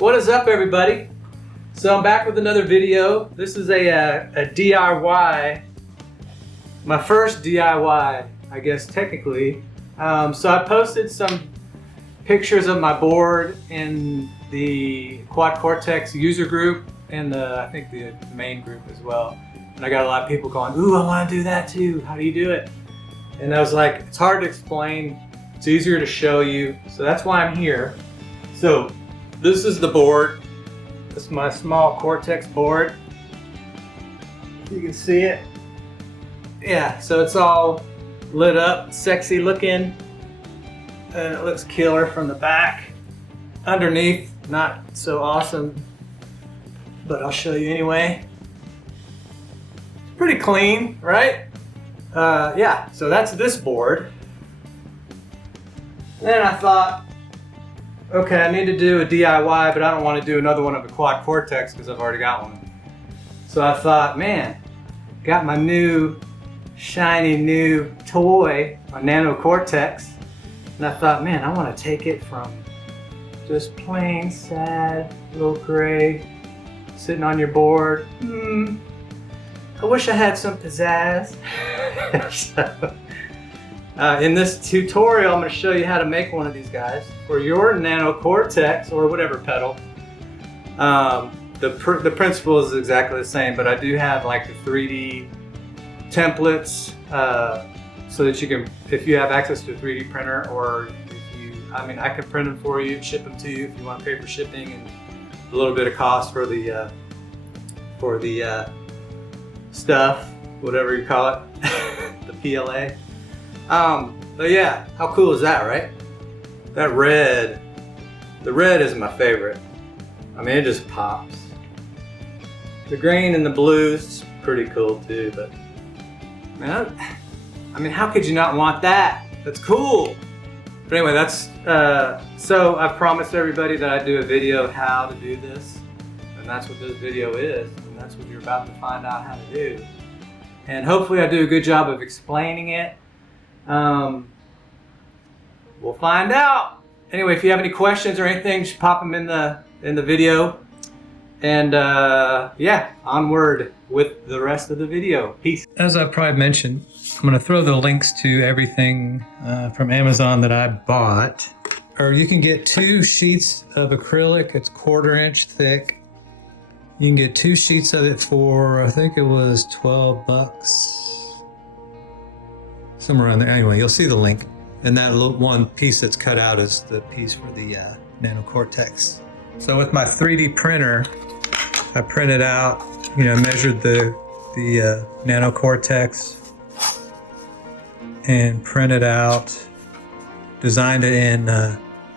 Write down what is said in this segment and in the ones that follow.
What is up, everybody? So I'm back with another video. This is a DIY, my first DIY, I guess technically. So I posted some pictures of my board in the Quad Cortex user group and I think the main group as well. And I got a lot of people going, ooh, I want to do that too. How do you do it? And I was like, it's hard to explain. It's easier to show you. So that's why I'm here. So this is the board. This is my small Cortex board. You can see it. Yeah, so it's all lit up, sexy looking. And it looks killer from the back. Underneath, not so awesome, but I'll show you anyway. It's pretty clean, right? Yeah, so that's this board. Then I thought, okay, I need to do a DIY, but I don't want to do another one of the Quad Cortex because I've already got one. So I thought, man, got my new, shiny new toy, my Nano Cortex. And I thought, man, I want to take it from just plain sad, little gray, sitting on your board. I wish I had some pizzazz. So, in this tutorial, I'm going to show you how to make one of these guys for your Nano Cortex or whatever pedal. The principle is exactly the same, but I do have like the 3D templates so that you can, if you have access to a 3D printer, or if you, I mean, I can print them for you, ship them to you if you want to pay for shipping and a little bit of cost for the stuff, whatever you call it, the PLA. But yeah, how cool is that, right? That red, the red is my favorite. I mean, it just pops. The green and the blue's pretty cool too, but man, I mean, how could you not want that? That's cool. But anyway, that's, so I promised everybody that I'd do a video of how to do this, and that's what this video is, and that's what you're about to find out how to do. And hopefully I do a good job of explaining it. We'll find out. Anyway, if you have any questions or anything, just pop them in the video. And yeah, onward with the rest of the video. Peace. As I probably mentioned, I'm going to throw the links to everything from Amazon that I bought. Or you can get 2 sheets of acrylic. It's 1/4 inch thick. You can get 2 sheets of it for, I think it was 12 bucks. Somewhere around there. Anyway, you'll see the link. And that little one piece that's cut out is the piece for the Nano Cortex. So with my 3D printer, I printed out, you know, measured the Nano Cortex and printed out, designed it in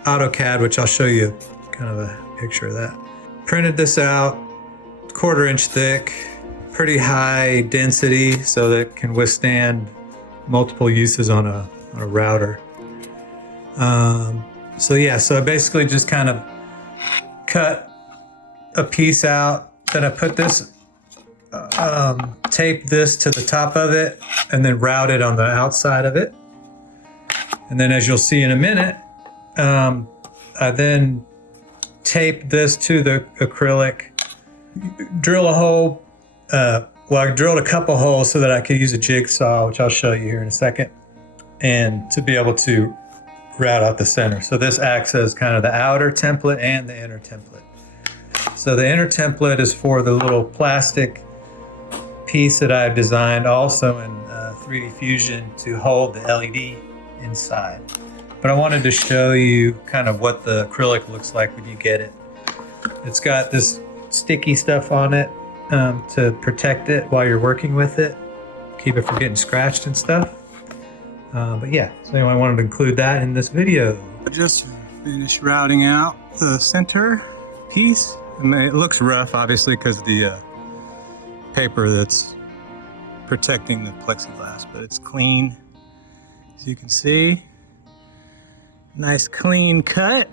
AutoCAD, which I'll show you kind of a picture of that. Printed this out, 1/4 inch thick, pretty high density so that it can withstand multiple uses on a router. So yeah, so I basically just kind of cut a piece out, then I put this, tape this to the top of it, and then route it on the outside of it. And then as you'll see in a minute, I then tape this to the acrylic, drill a hole, well, I drilled a couple holes so that I could use a jigsaw, which I'll show you here in a second, and to be able to route out the center. So this acts as kind of the outer template and the inner template. So the inner template is for the little plastic piece that I've designed also in 3D Fusion to hold the LED inside. But I wanted to show you kind of what the acrylic looks like when you get it. It's got this sticky stuff on it to protect it while you're working with it, keep it from getting scratched and stuff. But yeah, so anyway, I wanted to include that in this video. I just finished routing out the center piece. I mean, it looks rough, obviously, because of the paper that's protecting the plexiglass, but it's clean, as you can see. Nice clean cut.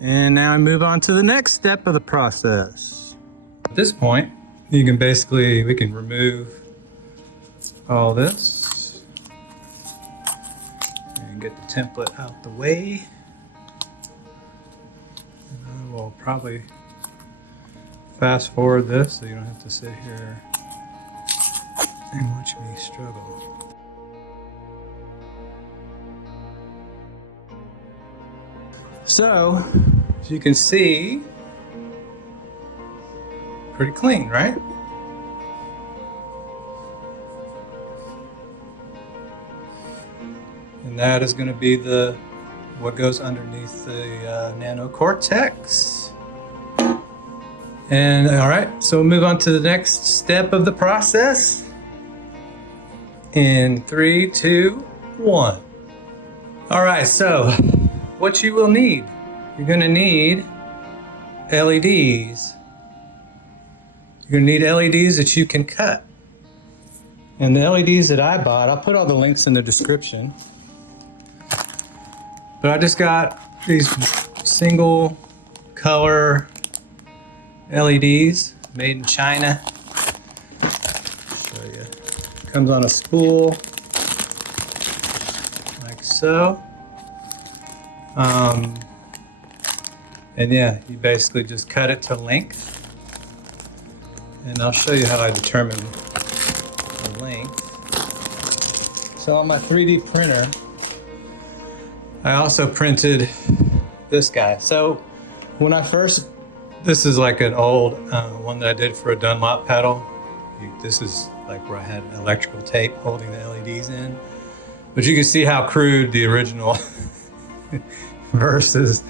And now I move on to the next step of the process. At this point, you can basically, we can remove all this and get the template out the way. And I will probably fast forward this so you don't have to sit here and watch me struggle. So, as you can see, pretty clean, right? And that is going to be what goes underneath the Nano Cortex. And all right, so we'll move on to the next step of the process. In 3, 2, 1. All right, so what you will need, you're going to need LEDs. You're going to need LEDs that you can cut. And the LEDs that I bought, I'll put all the links in the description. But I just got these single color LEDs made in China. Show you. Comes on a spool like so. And yeah, you basically just cut it to length. And I'll show you how I determine the length. So on my 3D printer, I also printed this guy. So when I first, this is like an old one that I did for a Dunlop pedal. This is like where I had electrical tape holding the LEDs in. But you can see how crude the original versus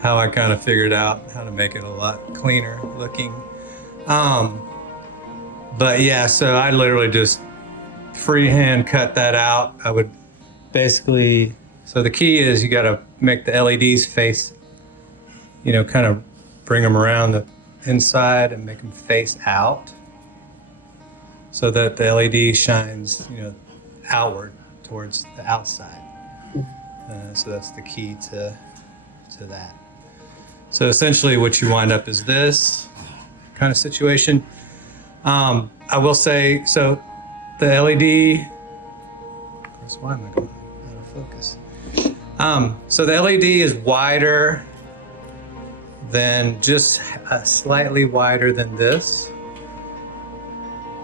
how I kind of figured out how to make it a lot cleaner looking. But yeah, so I literally just freehand cut that out. I would basically, so the key is you got to make the LEDs face, you know, kind of bring them around the inside and make them face out so that the LED shines, you know, outward towards the outside. So that's the key to that. So essentially what you wind up is this kind of situation. I will say, so the LED, of course, why am I going out of focus? So the LED is wider than, just slightly wider than this.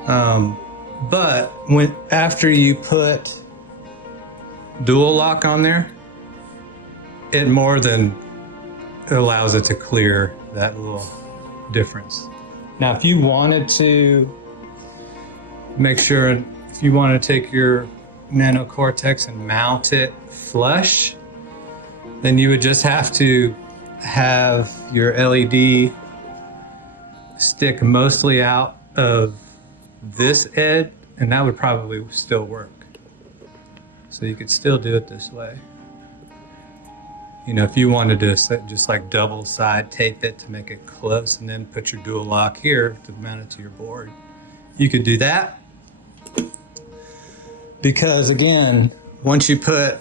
But after you put dual lock on there, it more than allows it to clear that little difference. Now, if you wanted to make sure, if you want to take your Nano Cortex and mount it flush, then you would just have to have your LED stick mostly out of this edge, and that would probably still work. So you could still do it this way. You know, if you wanted to just like double side tape it to make it close and then put your dual lock here to mount it to your board, you could do that. Because again, once you put,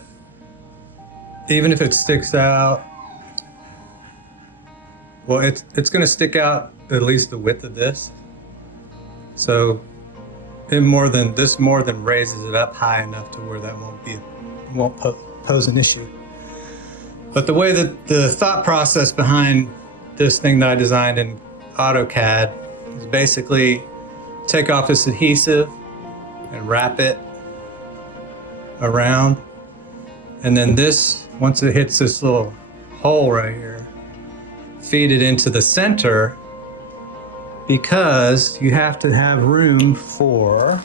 even if it sticks out, well, it's going to stick out at least the width of this. So this more than raises it up high enough to where that won't pose an issue. But the way that the thought process behind this thing that I designed in AutoCAD is basically take off this adhesive and wrap it around. And then this, once it hits this little hole right here, feed it into the center, because you have to have room for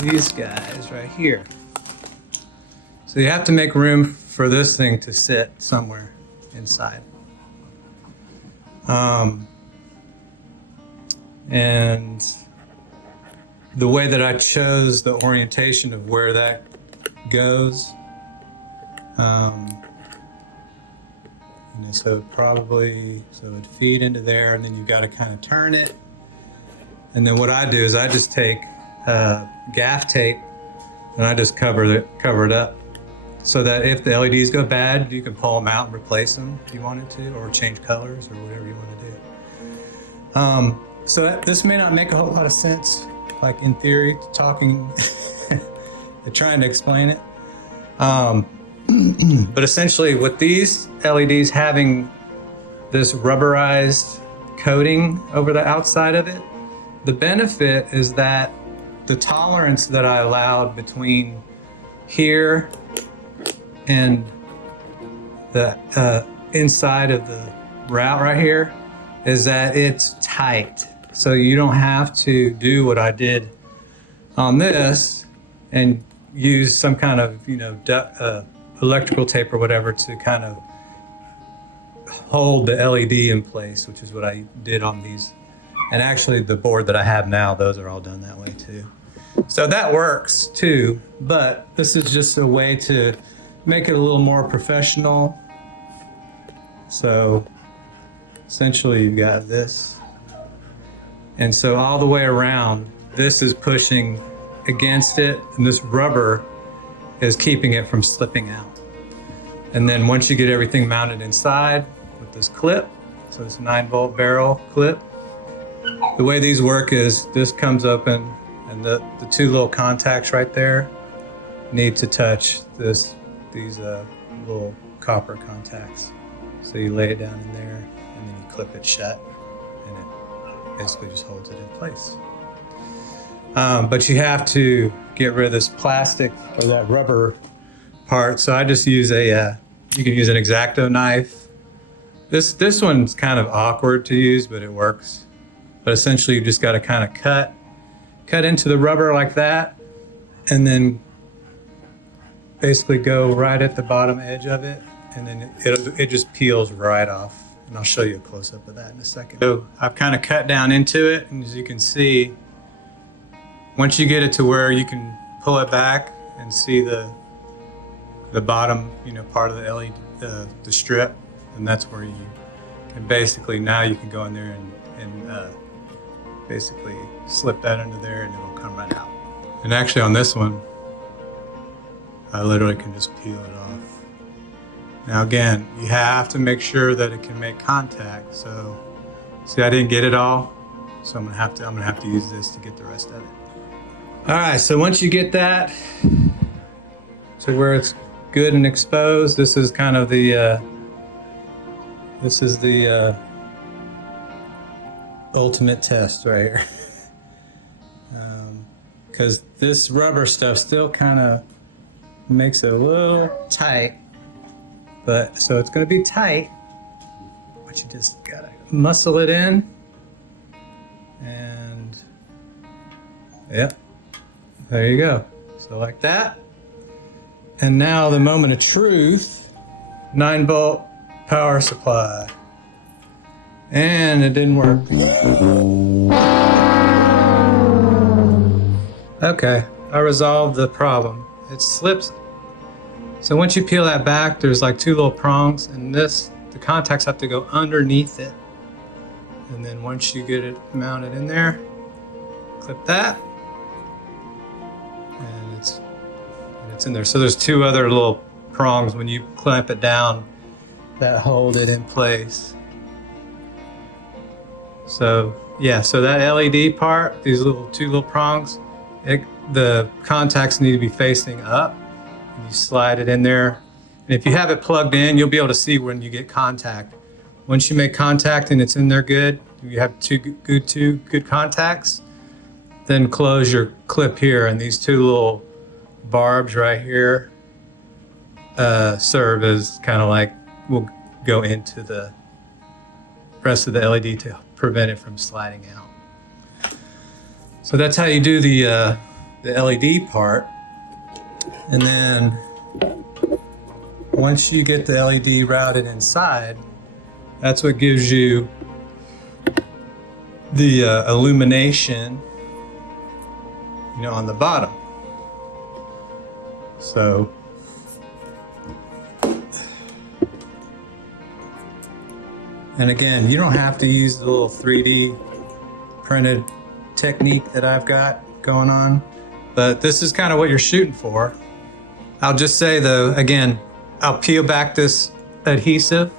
these guys right here. So you have to make room for this thing to sit somewhere inside. And the way that I chose the orientation of where that goes, so it'd feed into there, and then you've got to kind of turn it. And then what I do is I just take gaff tape and I just cover it up, so that if the LEDs go bad, you can pull them out and replace them if you wanted to, or change colors or whatever you want to do. So this may not make a whole lot of sense, like in theory, talking, trying to explain it. But essentially with these LEDs having this rubberized coating over the outside of it. The benefit is that the tolerance that I allowed between here and the inside of the route right here is that it's tight. So you don't have to do what I did on this and use some kind of, electrical tape or whatever to kind of hold the LED in place, which is what I did on these. And actually the board that I have now, those are all done that way too. So that works too, but this is just a way to make it a little more professional. So essentially you've got this. And so all the way around, this is pushing against it, and this rubber is keeping it from slipping out. And then once you get everything mounted inside with this clip, so this 9-volt barrel clip, the way these work is this comes open, and the two little contacts right there need to touch these little copper contacts. So you lay it down in there, and then you clip it shut, and it basically just holds it in place. But you have to get rid of this plastic or that rubber part. So I just use you can use an Exacto-knife. This one's kind of awkward to use, but it works. But essentially you just got to kind of cut into the rubber like that, and then basically go right at the bottom edge of it, and then it just peels right off. And I'll show you a close-up of that in a second. So I've kind of cut down into it, and as you can see, once you get it to where you can pull it back and see the bottom, part of the LED, the strip, and that's where you can basically, now you can go in there and basically slip that under there, and it'll come right out. And actually on this one, I literally can just peel it off. Now again, you have to make sure that it can make contact. So, see, I didn't get it all, so I'm gonna have to use this to get the rest of it. All right, so once you get that to where it's good and exposed, this is kind of the ultimate test right here. Because this rubber stuff still kind of makes it a little tight, but so it's going to be tight, but you just gotta muscle it in, and yep, there you go. So like that. And now the moment of truth, 9-volt power supply. And it didn't work. Okay, I resolved the problem. It slips. So once you peel that back, there's like two little prongs, and the contacts have to go underneath it. And then once you get it mounted in there, clip that, and it's in there. So there's two other little prongs when you clamp it down that hold it in place. So yeah, so that LED part, these two little prongs, the contacts need to be facing up. And you slide it in there. And if you have it plugged in, you'll be able to see when you get contact. Once you make contact and it's in there good, you have two good contacts, then close your clip here, and these two little barbs right here serve as kind of like, will go into the rest of the LED to prevent it from sliding out. So that's how you do the LED part. And then once you get the LED routed inside, that's what gives you the illumination, on the bottom. So and again, you don't have to use the little 3D printed technique that I've got going on, but this is kind of what you're shooting for. I'll just say though, again, I'll peel back this adhesive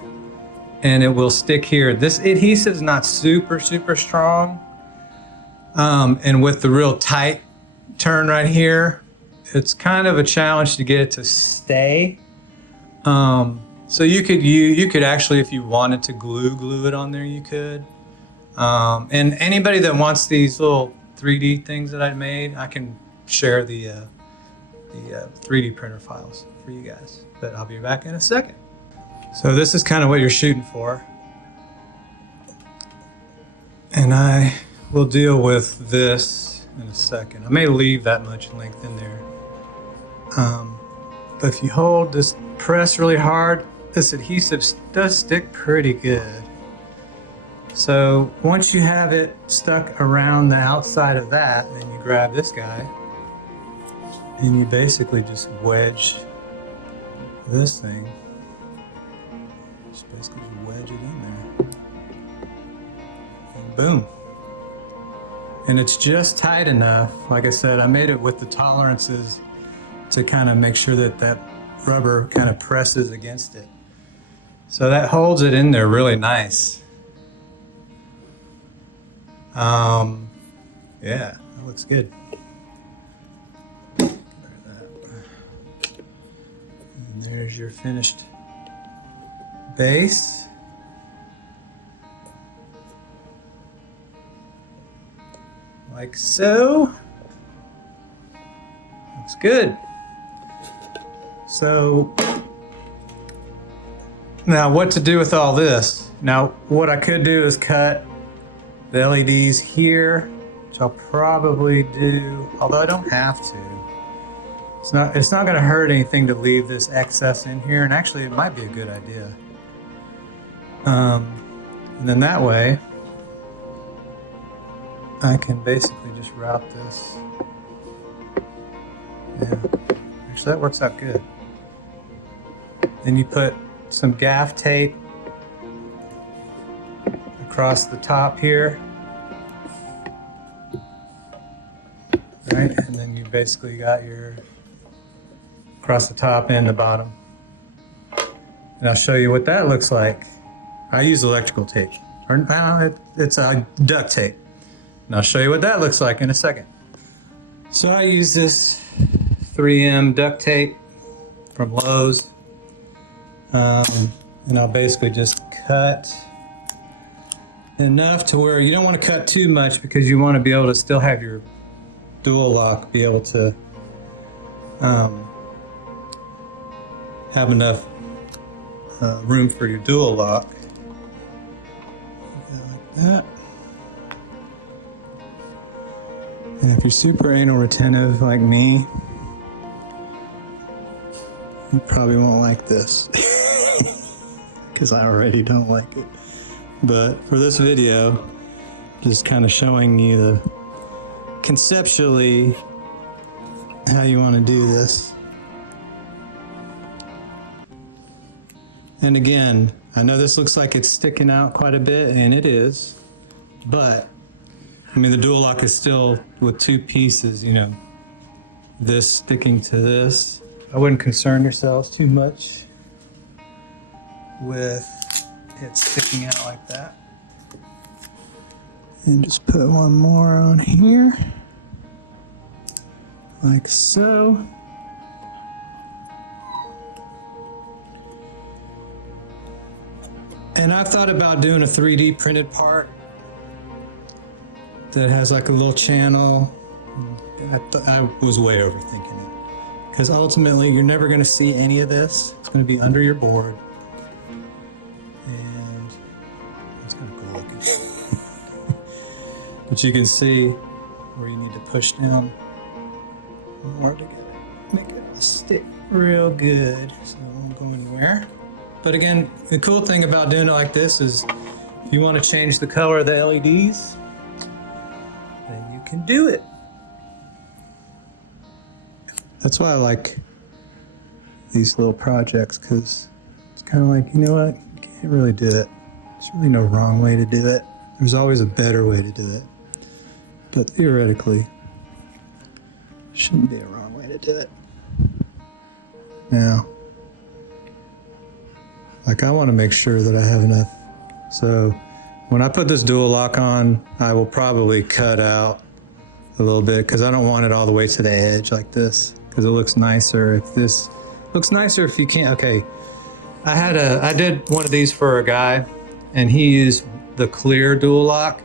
and it will stick here. This adhesive is not super strong. And with the real tight turn right here, it's kind of a challenge to get it to stay. So So you could actually, if you wanted to glue it on there, you could. And anybody that wants these little 3D things that I made, I can share the 3D printer files for you guys. But I'll be back in a second. So this is kind of what you're shooting for. And I will deal with this in a second. I may leave that much length in there. But if you hold this, press really hard, this adhesive does stick pretty good. So once you have it stuck around the outside of that, then you grab this guy and you basically just wedge this thing. Just basically wedge it in there. And boom. And it's just tight enough. Like I said, I made it with the tolerances to kind of make sure that that rubber kind of presses against it. So that holds it in there really nice. Yeah, that looks good. And there's your finished base. Like so. Looks good. So now what to do with all this? Now what I could do is cut the LEDs here, which I'll probably do, although I don't have to. It's not going to hurt anything to leave this excess in here, and actually it might be a good idea. And then that way I can basically just route this. Yeah, actually that works out good. Then you put some gaff tape across the top here, right? And then you basically got your across the top and the bottom. And I'll show you what that looks like. I use electrical tape, or it's duct tape. And I'll show you what that looks like in a second. So I use this 3M duct tape from Lowe's. And I'll basically just cut enough to where you don't want to cut too much, because you want to be able to still have your dual lock be able to have enough room for your dual lock. Like that. And if you're super anal retentive like me, you probably won't like this, because I already don't like it. But for this video, just kind of showing you the conceptually how you want to do this. And again, I know this looks like it's sticking out quite a bit, and it is, but I mean the dual lock is still with two pieces, you know, this sticking to this. I wouldn't concern yourselves too much with it sticking out like that. And just put one more on here, like so. And I've thought about doing a 3D printed part that has like a little channel. I was way overthinking it, because ultimately you're never going to see any of this. It's going to be under your board. And it's kind of cool looking. But you can see where you need to push down more to make it stick real good, so it won't go anywhere. But again, the cool thing about doing it like this is if you want to change the color of the LEDs, then you can do it. That's why I like these little projects, because it's kind of like, you know what, you can't really do it. There's really no wrong way to do it. There's always a better way to do it. But theoretically, shouldn't be a wrong way to do it. Now, like I want to make sure that I have enough. So when I put this dual lock on, I will probably cut out a little bit, because I don't want it all the way to the edge like this, because it looks nicer if this looks nicer if you can't. Okay, I did one of these for a guy, and he used the clear dual lock,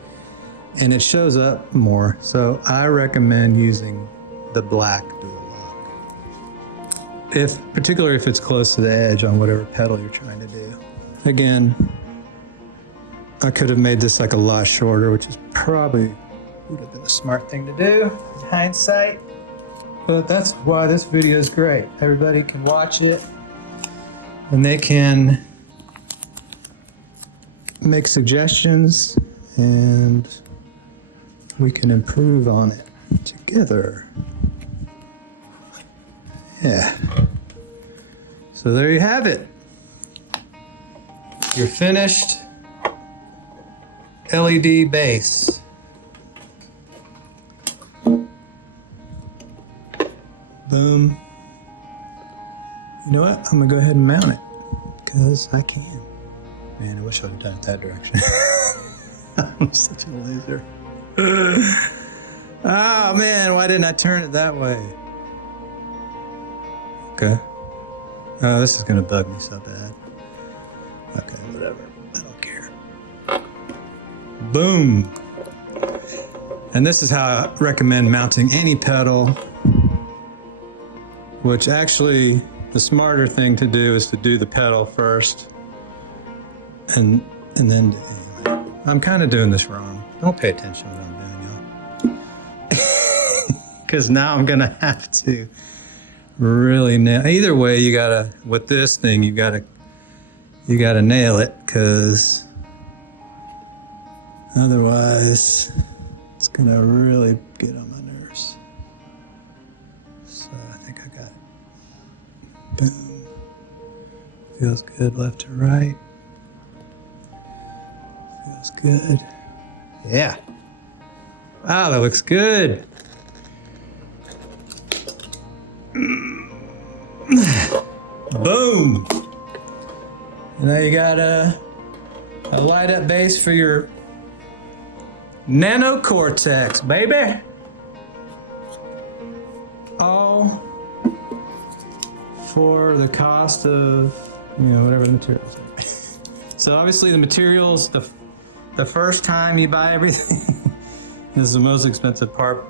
and it shows up more. So I recommend using the black dual lock, particularly if it's close to the edge on whatever pedal you're trying to do. Again, I could have made this like a lot shorter, which is probably would have been the smart thing to do in hindsight. But that's why this video is great. Everybody can watch it and they can make suggestions and we can improve on it together. Yeah. So there you have it. Your finished LED base. Boom. You know what? I'm gonna go ahead and mount it because I can. Man, I wish I'd have done it that direction. I'm such a loser. Oh man, why didn't I turn it that way? Okay. Oh, this is gonna bug me so bad. Okay, whatever. I don't care. Boom. And this is how I recommend mounting any pedal. Which actually, the smarter thing to do is to do the pedal first, and then, anyway, I'm kind of doing this wrong. Don't pay attention to what I'm doing, y'all. Because now I'm gonna have to really nail. Either way, you gotta, with this thing, you gotta nail it, because otherwise, it's gonna really get on my nerves. So I think I got it. Boom. Feels good left to right. Feels good. Yeah. Wow, that looks good. Boom. And now you got a light up base for your Nano Cortex, baby. All for the cost of, whatever the materials are. So obviously the materials, the first time you buy everything is the most expensive part.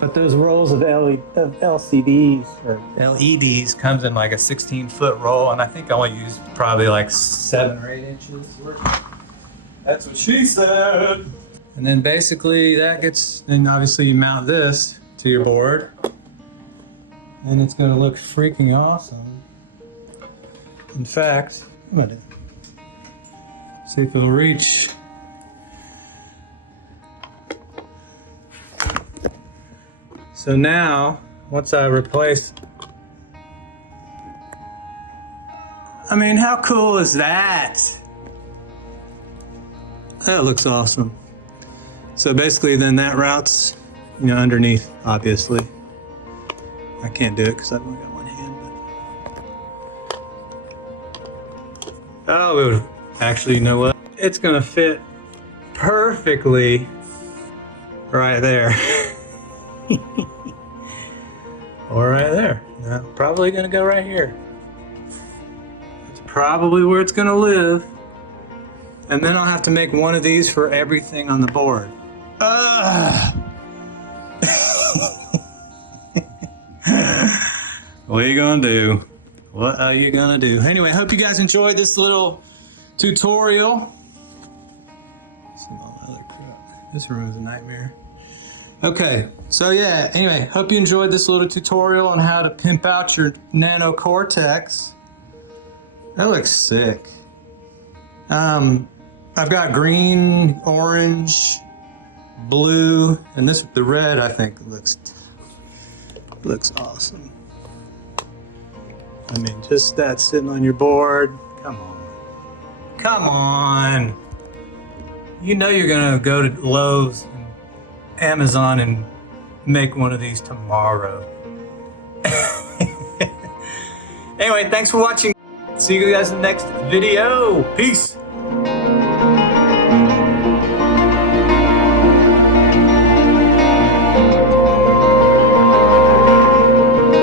But those rolls of LCDs or LEDs comes in like a 16-foot roll, and I think I only used probably like 7 or 8 inches worth. That's what she said. And then basically then obviously you mount this to your board, and it's gonna look freaking awesome. In fact, I'm gonna see if it'll reach. So now, once I replace, I mean, how cool is that? That looks awesome. So basically then that routes, underneath, obviously. I can't do it because I've only got one hand, but. Oh, actually, you know what? It's gonna fit perfectly right there. Or right there. No, probably gonna go right here. It's probably where it's gonna live. And then I'll have to make one of these for everything on the board. What are you gonna do? What are you gonna do? Anyway, I hope you guys enjoyed this little tutorial. Some other crap. This room is a nightmare. Okay, so yeah, anyway, hope you enjoyed this little tutorial on how to pimp out your Nano Cortex. That looks sick. I've got green, orange, blue, and the red I think looks awesome. I mean, just that sitting on your board. Come on. Come on. You know you're gonna go to Lowe's, Amazon, and make one of these tomorrow. Anyway, thanks for watching. See you guys in the next video. Peace.